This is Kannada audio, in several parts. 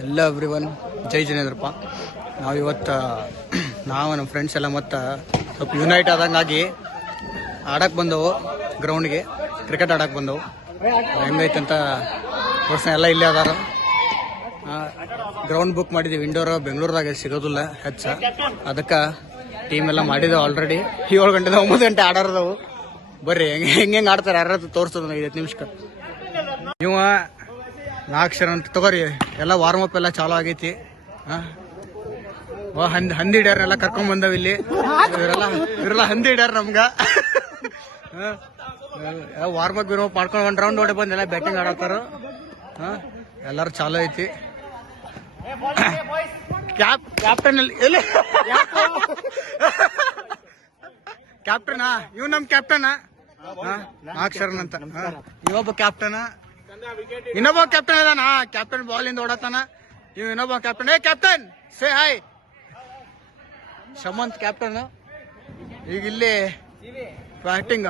ಹೆಲೋ ಎವ್ರಿವನ್, ಜೈ ಜಿನೇಂದ್ರಪ್ಪ. ನಾವಿವತ್ತು ನಮ್ಮ ಫ್ರೆಂಡ್ಸ್ ಎಲ್ಲ ಮತ್ತು ಸ್ವಲ್ಪ ಯುನೈಟ್ ಆದಂಗಾಗಿ ಆಡಕ್ಕೆ ಬಂದವು ಗ್ರೌಂಡ್ಗೆ, ಕ್ರಿಕೆಟ್ ಆಡಕ್ಕೆ ಬಂದವು. ಹೆಂಗೈತಂತ ವರ್ಷ ಎಲ್ಲ ಇಲ್ಲೇ ಅದಾರ. ಗ್ರೌಂಡ್ ಬುಕ್ ಮಾಡಿದ್ದೀವಿ ಇಂಡೋರ್, ಬೆಂಗಳೂರದಾಗ ಸಿಗೋದಿಲ್ಲ ಹೆಚ್ಚ. ಅದಕ್ಕೆ ಟೀಮ್ ಎಲ್ಲ ಮಾಡಿದೆವು ಆಲ್ರೆಡಿ. 7 ಗಂಟೆ 9 ಗಂಟೆ ಆಡೋರದವು. ಬರ್ರಿ ಹೆಂಗೆ ಆಡ್ತಾರೆ ಯಾರು ತೋರಿಸ್ತದ 5 ನಿಮಿಷಕ್ಕೆ. ಇವ 4 ಅಕ್ಷರ ಅಂತ ತಗೋರಿ. ಎಲ್ಲ ವಾರ್ಮ್ ಅಪ್ ಎಲ್ಲ ಚಾಲೂ ಆಗೈತಿ. ಹಂದಿ ಹಿಡ್ಯಾರನ್ನೆಲ್ಲ ಕರ್ಕೊಂಡ್ ಬಂದವ್ ಇಲ್ಲಿ. ಇವರೆಲ್ಲ ಹಂದಿ ಹಿಡ್ಯಾರ ನಮ್ಗ. ವಾರ್ಮ್ ಅಪ್ ಮಾಡ್ಕೊಂಡು 1 ರೌಂಡ್ ಹೊಡೆ ಬಂದು ಎಲ್ಲ ಬ್ಯಾಟಿಂಗ್ ಆಡತ್ತಾರ. ಎಲ್ಲಾರು ಚಾಲೂ ಐತಿ. ಕ್ಯಾಪ್ಟನ್ ಎಲ್ಲಿ ಕ್ಯಾಪ್ಟನಾ? ಇವ್ ನಮ್ ಕ್ಯಾಪ್ಟನ್ 4 ಅಕ್ಷರನ್ ಅಂತ. ಇವೊಬ್ಬ ಕ್ಯಾಪ್ಟನ್, ಇನ್ನೊಬ್ಬ ಕ್ಯಾಪ್ಟನ್ ಇದಾನ. ಕ್ಯಾಪ್ಟನ್ ಬಾಲ್ ಇಂದ ಓಡತಾನ. ಇವ್ ಇನ್ನೊಬ್ಬ captain. Captain say hi. Shamanth captain. ಈಗ ಇಲ್ಲಿ ಬ್ಯಾಟಿಂಗ್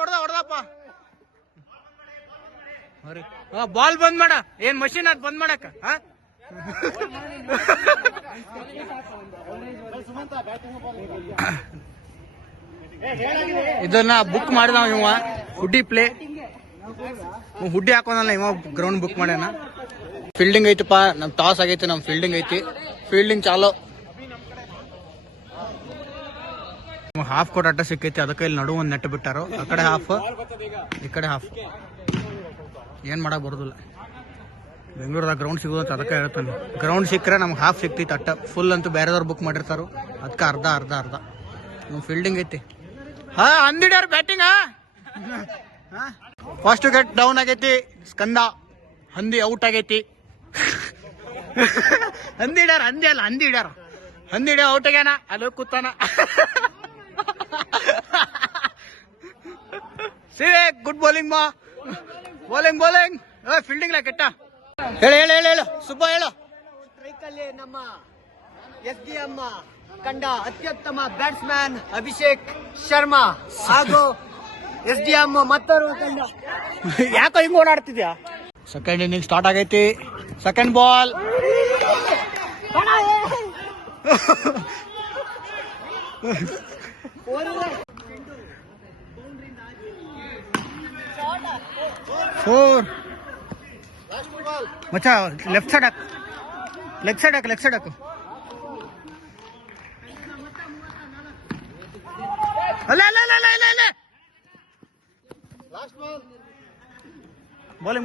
ಹೊಡೆದಪ್ಪ. ಬಾಲ್ ಬಂದ್ ಮಾಡ. ಏನ್ ಮಷೀನ್ ಅದ್ ಬಂದ್ ಮಾಡಕ? ಇದನ್ನ ಬುಕ್ ಮಾಡಿದವ ಇವ ಹುಡ್ಡಿ ಪ್ಲೇ. ಹುಡ್ಡಿ ಹಾಕೋನಲ್ಲ ಇವ ಗ್ರೌಂಡ್ ಬುಕ್ ಮಾಡ್ಯಾನ. ಫೀಲ್ಡಿಂಗ್ ಐತಿಪ್ಪ, ನಮ್ ಟಾಸ್ ಆಗೈತಿ, ನಮ್ ಫೀಲ್ಡಿಂಗ್ ಐತಿ. ಫೀಲ್ಡಿಂಗ್ ಚಾಲೋ. ಹಾಫ್ ಕೋಟ್ ಅಡ್ಡ ಸಿಕ್ಕೈತಿ, ಅದಕ್ಕೆ ಇಲ್ಲಿ ನಡು ಒಂದ್ ನೆಟ್ ಬಿಟ್ಟಾರು. ಆ ಕಡೆ ಹಾಫ್, ಈ ಕಡೆ ಹಾಫ್. ಏನ್ ಮಾಡಕ್ ಬರೋದಿಲ್ಲ. ಬೆಂಗಳೂರದಾಗ ಗ್ರೌಂಡ್ ಸಿಗೋದು ಅಂತ ಅದಕ್ಕೆ ಹೇಳ್ತಾನೆ. ಗ್ರೌಂಡ್ ಸಿಕ್ಕರೆ ನಮ್ಗೆ ಹಾಫ್ ಸಿಕ್ತೈತಿ ಅಟ್ಟ. ಫುಲ್ ಅಂತೂ ಬೇರೆದವ್ರು ಬುಕ್ ಮಾಡಿರ್ತಾರು. ಅದಕ್ಕೆ ಅರ್ಧ ನಮ್ ಫೀಲ್ಡಿಂಗ್ ಐತಿ. ಅಂದಿಡ್ಯಾರ ಬ್ಯಾಟಿಂಗ್. ಫಸ್ಟ್ ವಿಕೆಟ್ ಡೌನ್ ಆಗೈತಿ. ಸ್ಕಂದ ಹಂದಿ ಔಟ್ ಆಗೈತಿ. ಹಂದಿ ಹಿಡ್ಯಾರ ಔಟ್ ಆಗ್ಯಾನ. ಅಲ್ಲಿ ಕೂತಾನ. ಸಿವೆ ಗುಡ್ ಬೌಲಿಂಗ್ ಮಾ. ಬೌಲಿಂಗ್ ಫೀಲ್ಡಿಂಗ್ ಲಾ ಕೆಟ್ಟ. ಹೇಳು ಸುಬ್ಬ ಹೇಳು. ಸ್ಟ್ರೈಕಲ್ಲಿ ನಮ್ಮ SDM ಕಂಡ ಅತ್ಯುತ್ತಮ ಬ್ಯಾಟ್ಸ್ಮನ್ ಅಭಿಷೇಕ್ ಶರ್ಮಾ ಹಾಗೂ SDM ಮತ್ತೋರ್ವ ಕಂಡ. ಯಾಕೋ ಹಿಂಗ್ ಓಡಾಡ್ತಿದ್ಯಾ? ಸೆಕೆಂಡ್ ಇನ್ನಿಂಗ್ ಸ್ಟಾರ್ಟ್ ಆಗೈತಿ. Second ball. ಫೋರ್ ಮಚ್ಚಾ. ಲೆಫ್ಟ್ ಸೈಡ್ ಹಾಕು. ಅಲ್ಲ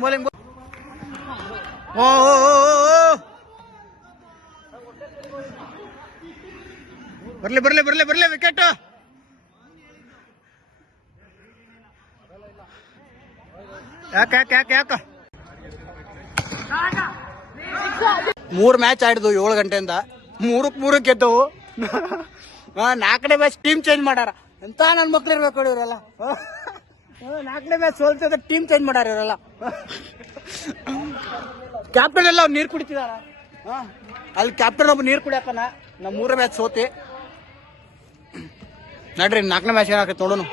ಬೌಲಿಂಗ್. ಓ ಬರ್ಲಿ ವಿಕೆಟ್. ಯಾಕ 3 ಮ್ಯಾಚ್ ಆಡಿದ್ವು 7 ಗಂಟೆಯಿಂದ. 3 ಗೆದ್ದವು. 4ನೇ ಮ್ಯಾಚ್ ಟೀಮ್ ಚೇಂಜ್ ಮಾಡ್ಯಾರ. ಎಂತ ನನ್ ಮಕ್ಳು ಇರ್ಬೇಕು ಇವರೆಲ್ಲ. 4ನೇ ಮ್ಯಾಚ್ ಸೋಲ್ತದ ಟೀಮ್ ಚೇಂಜ್ ಮಾಡ್ಯಾರ ಇವರೆಲ್ಲ. ಕ್ಯಾಪ್ಟನ್ ಎಲ್ಲ ನೀರ್ ಕುಡಿತಿದಾರ. ಅಲ್ಲಿ ಕ್ಯಾಪ್ಟನ್ ಒಬ್ಬ ನೀರ್ ಕುಡಿಯಾಕನ. ನಮ್ 3 ಮ್ಯಾಚ್ ಸೋತಿ. ನಡ್ರಿ 4ನೇ ಮ್ಯಾಚ್ ಏನಾಕೈತಿ ನೋಡೋಣ.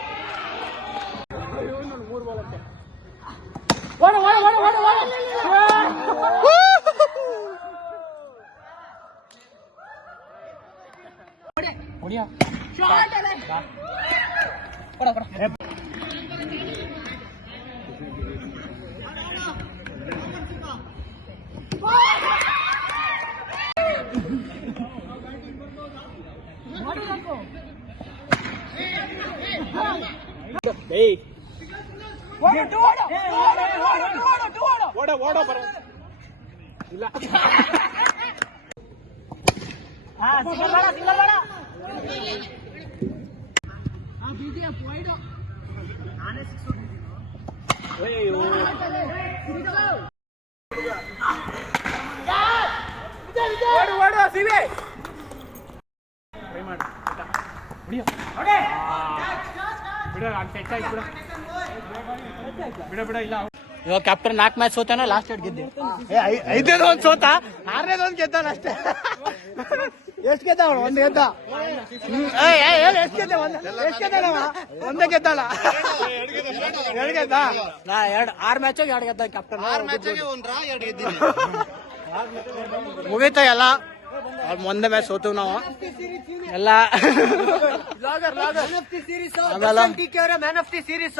ಇವಾಗ ಕ್ಯಾಪ್ಟನ್ 4 ಮ್ಯಾಚ್ ಸೋತಾನ. ಲಾಸ್ಟ್ 8 ಗೆದ್ದೆ. 5ನೇದು ಒಂದ್ ಸೋತ, 6ನೇದು ಒಂದ್ ಗೆದ್ದಾನ ಅಷ್ಟೇ. ಎಷ್ಟು ಗೆದ್ದ ಅವನು? 1 ಗೆದ್ದ. ಎಷ್ಟು ಗೆದ್ದ? ಒಂದೇ ಗೆದ್ದಲ್ಲ. 2 ಗೆದ್ದ. 6 ಮ್ಯಾಚ್ 2 ಗೆದ್ದ ಕ್ಯಾಪ್ಟನ್. 6 match 1 draw 2 ಗೆದ್ದಿಲ್ಲ. ಮುಗೀತಾ ಎಲ್ಲ ಒಂದೇ ಮ್ಯಾಚ್ ಸೋತೀವಿ ನಾವು ಎಲ್ಲ ಮ್ಯಾನ್ ಆಫ್ ದಿ ಸೀರೀಸ್